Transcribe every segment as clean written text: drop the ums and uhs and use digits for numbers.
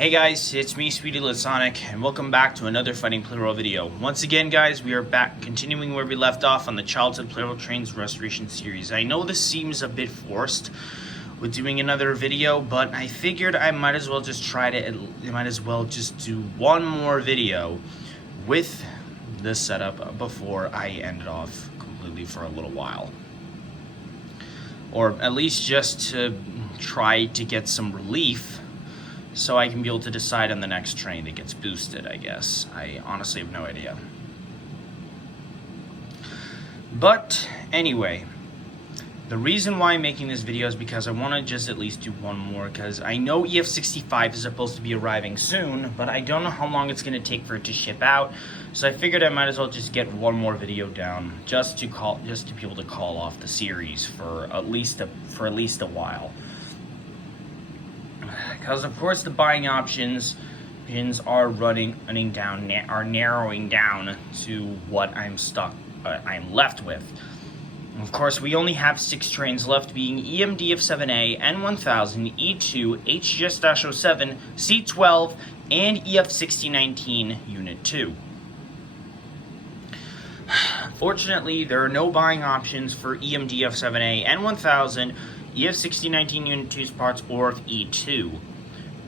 Hey guys, it's me, Speedy Sonic, and welcome back to another Fighting Plarail video. Once again, guys, we are back continuing where we left off on the Childhood Plarail Trains Restoration series. I know this seems a bit forced with doing another video, but I figured I might as well just do one more video with this setup before I end it off completely for a little while. Or at least just to try to get some relief so I can be able to decide on the next train that gets boosted, I guess. I honestly have no idea. But anyway, the reason why I'm making this video is because I want to just at least do one more, because I know EF65 is supposed to be arriving soon, but I don't know how long it's going to take for it to ship out. So I figured I might as well just get one more video down just to be able to call off the series for at least a while. Because of course the buying options are narrowing down to what I'm left with. Of course, we only have 6 trains left, being EMDF7A, N1000, E2, HGS-07, C12, and EF6019 Unit 2. Fortunately, there are no buying options for EMDF7A, N1000, EF6019 Unit 2's parts, or E2.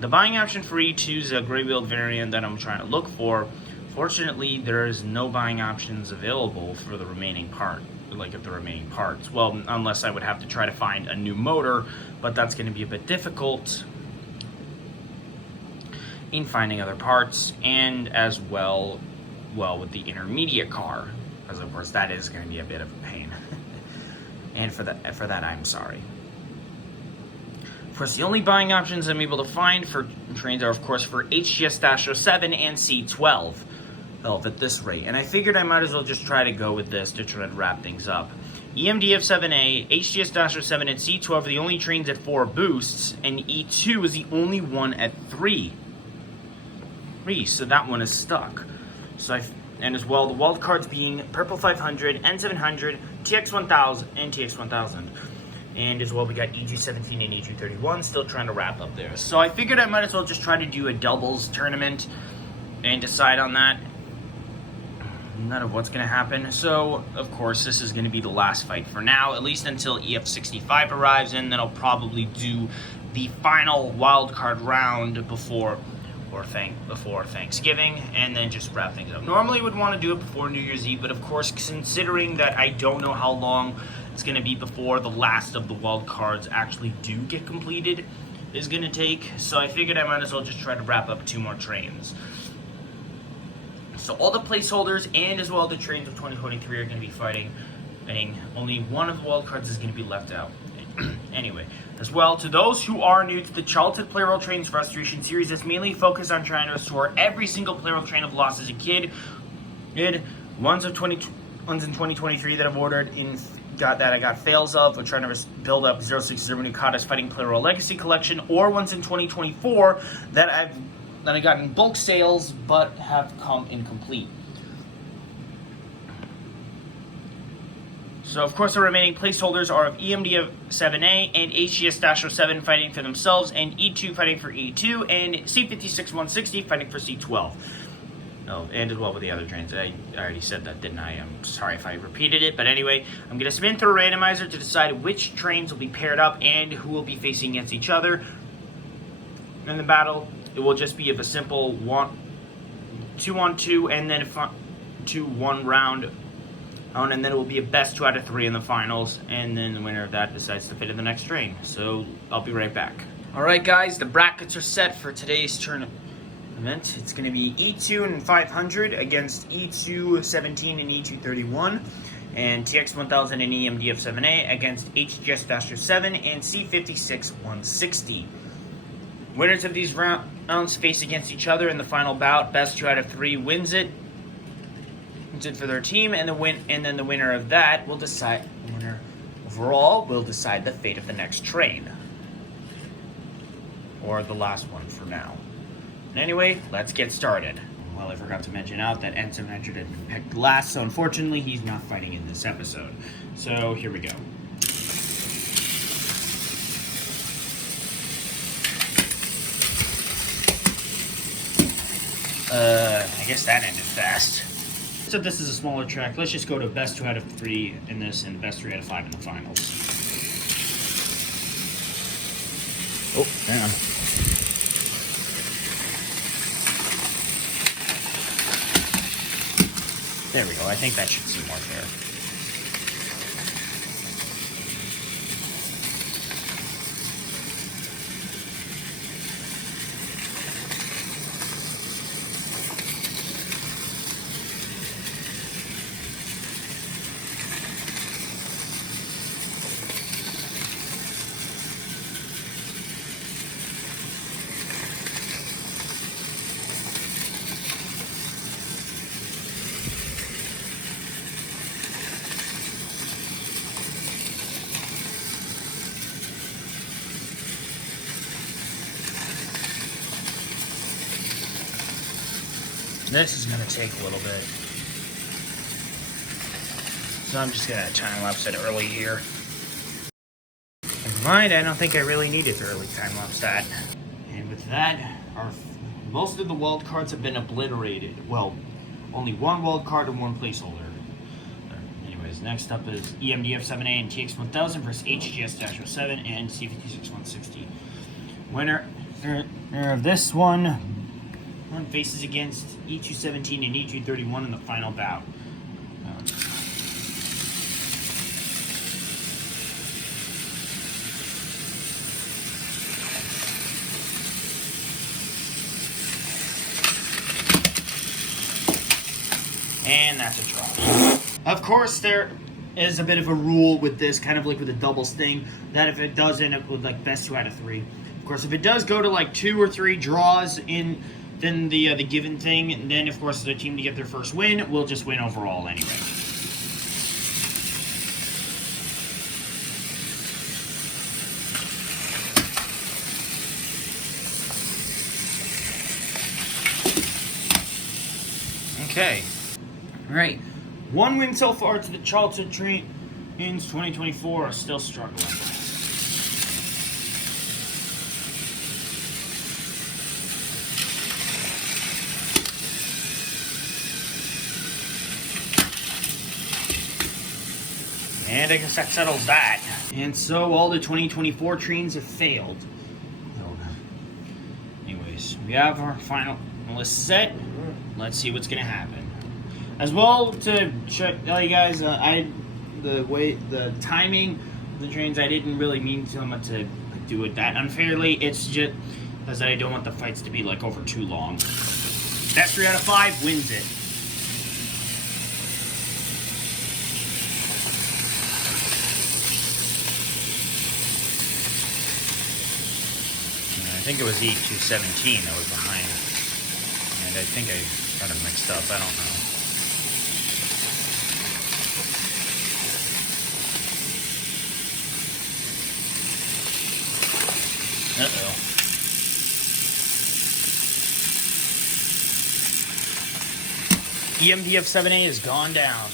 The buying option for E2 is a gray-wheeled variant that I'm trying to look for. Fortunately, there is no buying options available for the remaining parts. Well, unless I would have to try to find a new motor, but that's going to be a bit difficult in finding other parts, and as well with the intermediate car, because of course that is going to be a bit of a pain. And for that, I'm sorry. Of course, the only buying options I'm able to find for trains are, of course, for HGS-07 and C12. Well, at this rate. And I figured I might as well just try to go with this to try to wrap things up. EMDF7A, HGS-07, and C12 are the only trains at 4 boosts, and E2 is the only one at 3. So that one is stuck. And as well, the wild cards being Purple 500, N700, TX1000, and TX1000. And as well, we got E217 and E231 still trying to wrap up there. So I figured I might as well just try to do a doubles tournament and decide on that. None of what's going to happen. So, of course, this is going to be the last fight for now, at least until EF65 arrives, and then I'll probably do the final wildcard round before Thanksgiving, and then just wrap things up. Normally would want to do it before New Year's Eve, but of course, considering that I don't know how long it's going to be before the last of the wild cards actually do get completed is going to take, so I figured I might as well just try to wrap up 2 more trains. So all the placeholders and as well the trains of 2023 are going to be fighting, and only one of the wild cards is going to be left out. Anyway, as well, to those who are new to the Childhood Plarail Trains Restoration series, that's mainly focused on trying to restore every single Plarail train I've lost as a kid. Ones in 2023 that I've ordered I got fails of. We're trying to build up 060 Nukata's Fighting Plarail Legacy Collection, or ones in 2024 that I got in bulk sales but have come incomplete. So, of course, the remaining placeholders are of EMDF7A and HGS-07 fighting for themselves, and E2 fighting for E2, and C56-160 fighting for C12. Oh, and as well with the other trains. I already said that, didn't I? I'm sorry if I repeated it, but anyway, I'm going to spin through a randomizer to decide which trains will be paired up and who will be facing against each other. In the battle, it will just be of a simple 2-on-2, and then 2-1 round. And then it will be a best 2 out of 3 in the finals, and then the winner of that decides the fate of the next train. So I'll be right back. Alright guys, the brackets are set for today's tournament. It's going to be E2 and 500 against E2 17 and E2 31, and TX 1000 and EMDF7A against HGS-07 and C56 160. Winners of these rounds face against each other in the final bout. Best 2 out of 3 wins it. For their team, and then the winner of that will decide. The winner overall will decide the fate of the next train, or the last one for now. And anyway, let's get started. Well, I forgot to mention out that N700 had been picked last, so unfortunately he's not fighting in this episode. So here we go. I guess that ended fast. So this is a smaller track. Let's just go to best 2 out of 3 in this and best 3 out of 5 in the finals. Oh, hang on. There we go. I think that should seem more fair. This is going to take a little bit. So I'm just going to time lapse it early here. Never mind, I don't think I really needed to early time lapse that. And with that, most of the wild cards have been obliterated. Well, only one wild card and one placeholder. Anyways, next up is EMDF-7A and TX-1000 versus HGS-07 and C56-160. Winner of this one faces against E217 and E231 in the final bout. And that's a draw. Of course, there is a bit of a rule with this, kind of like with the doubles thing, that if it does end up with like best 2 out of 3. Of course, if it does go to like 2 or 3 draws in then the given thing, and then of course the team to get their first win will just win overall anyway. Okay, all right. 1 win so far to the Childhood Trains 2024 are still struggling. And I guess that settles that. And so all the 2024 trains have failed. Anyways, we have our final list set. Let's see what's gonna happen. As well, to tell you guys, the timing of the trains, I didn't really mean so much to do it that unfairly. It's just because I don't want the fights to be like over too long. Best 3 out of 5 wins it. I think it was E217 that was behind. And I think I got it mixed up. I don't know. Uh-oh. EMDF-7A has gone down.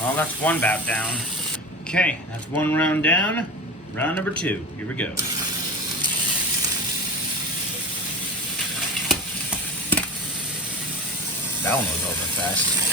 Well, that's one bout down. Okay, that's 1 round down. Round number 2. Here we go. That one was over fast.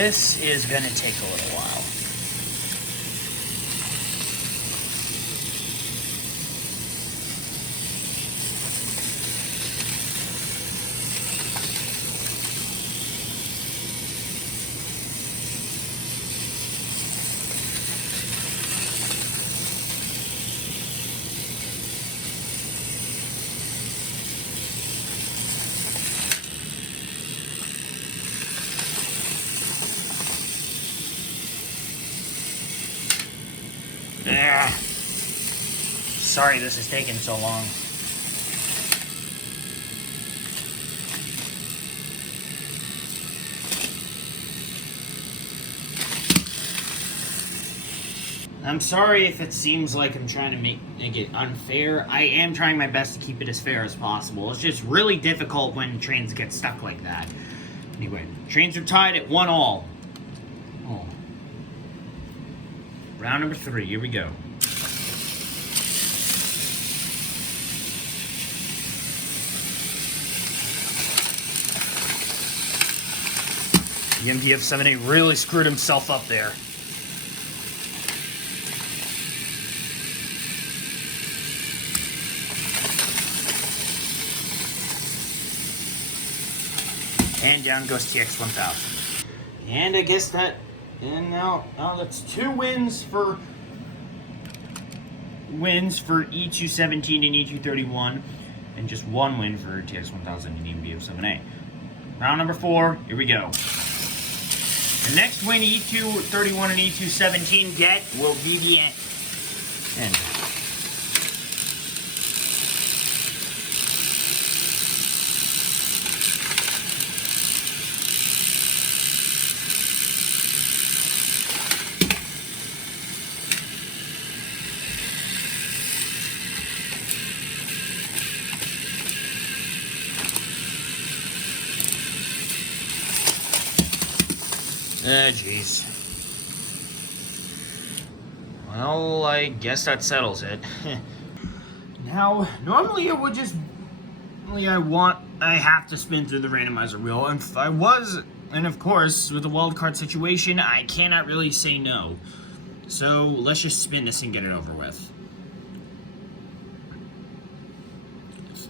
This is going to take a little while. Yeah. Sorry this is taking so long. I'm sorry if it seems like I'm trying to make it unfair. I am trying my best to keep it as fair as possible. It's just really difficult when trains get stuck like that. Anyway, trains are tied at 1-1. Oh. Round number 3, here we go. The MDF 7A really screwed himself up there. And down goes TX 1000. And I guess that, and now that's 2 wins for E217 and E231, and just 1 win for TX 1000 and MDF 7A. Round number 4, here we go. The next win E231 and E217 get will be the end. Jeez. Well, I guess that settles it. Now, normally it would just... I have to spin through the randomizer wheel, and if I was... And of course, with the wildcard situation, I cannot really say no. So, let's just spin this and get it over with.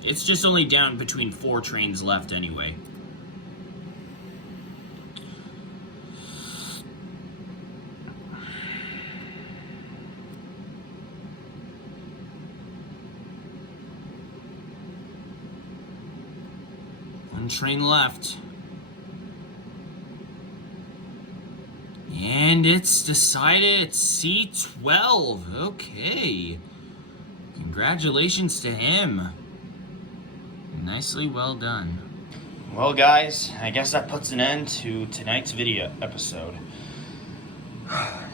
It's just only down between 4 trains left anyway. One train left. And it's decided it's C12. Okay. Congratulations to him. Nicely well done. Well, guys, I guess that puts an end to tonight's video episode.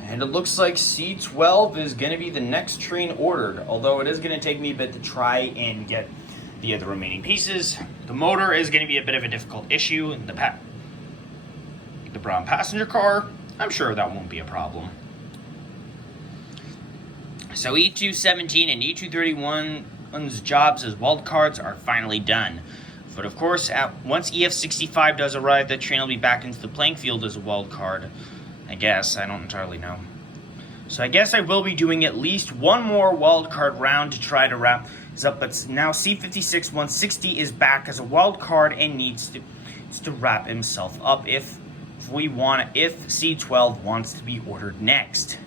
And it looks like C12 is going to be the next train ordered, although it is going to take me a bit to try and get the other remaining pieces. The motor is going to be a bit of a difficult issue. The brown passenger car, I'm sure that won't be a problem. So E217 and E231's jobs as wildcards are finally done. But of course, once EF65 does arrive, the train will be back into the playing field as a wildcard. I guess, I don't entirely know. So I guess I will be doing at least one more wildcard round to try to wrap this up. But now C56 160 is back as a wildcard and needs to wrap himself up if C12 wants to be ordered next.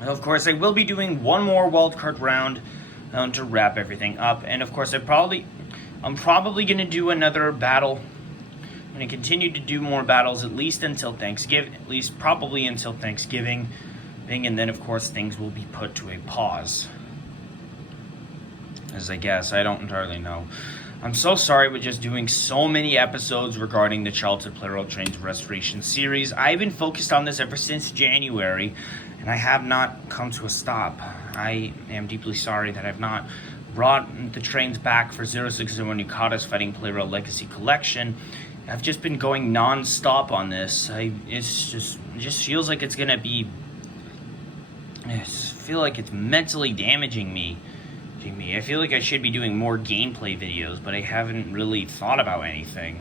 And of course, I will be doing one more wildcard round to wrap everything up. And of course, I'm probably going to do another battle. I'm going to continue to do more battles at least until Thanksgiving, probably until Thanksgiving, and then of course things will be put to a pause. As I guess, I don't entirely know. I'm so sorry with just doing so many episodes regarding the Childhood Plarail Trains Restoration series. I've been focused on this ever since January, and I have not come to a stop. I am deeply sorry that I've not brought the trains back for 060 Yukata's Fighting Plarail Legacy Collection. I've just been going non-stop on this. It just feels like it's gonna be... I just feel like it's mentally damaging me. I feel like I should be doing more gameplay videos, but I haven't really thought about anything.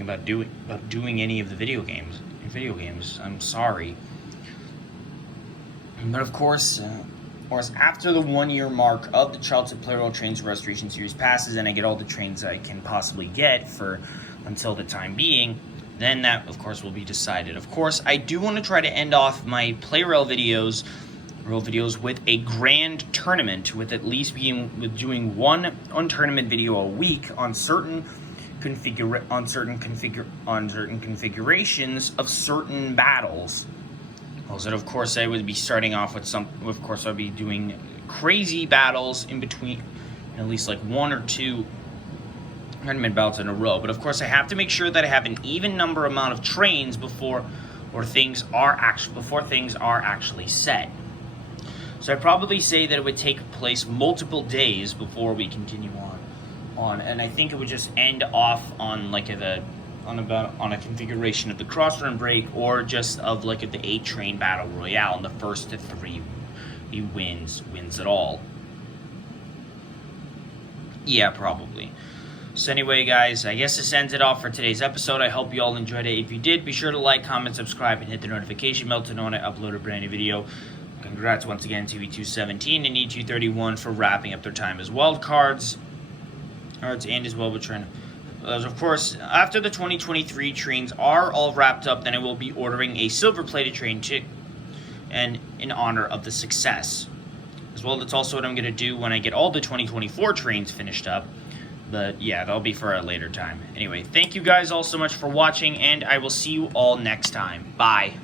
about doing any of the video games. I'm sorry. But of course, after the 1-year mark of the Childhood Plarail Trains Restoration series passes, and I get all the trains I can possibly get for until the time being, then that, of course, will be decided. Of course, I do want to try to end off my Plarail videos with a grand tournament, with at least doing one tournament video a week on certain configurations of certain battles. Also, of course, I would be starting off with of course, I'll be doing crazy battles in between, at least like 1 or 2 tournament battles in a row. But of course, I have to make sure that I have an even number amount of trains before things are actually set. So I'd probably say that it would take place multiple days before we continue on, and I think it would just end off on like a configuration of the cross-run break, or just of like the 8-train battle royale, and the first to 3 wins it all. Yeah, probably. So anyway, guys, I guess this ends it off for today's episode. I hope you all enjoyed it. If you did, be sure to like, comment, subscribe, and hit the notification bell to know when I upload a brand new video. Congrats once again to E217 and E231 for wrapping up their time as wildcards. And as well, we're trying to... of course, after the 2023 trains are all wrapped up, then I will be ordering a silver-plated train and in honor of the success. As well, that's also what I'm going to do when I get all the 2024 trains finished up. But yeah, that'll be for a later time. Anyway, thank you guys all so much for watching, and I will see you all next time. Bye.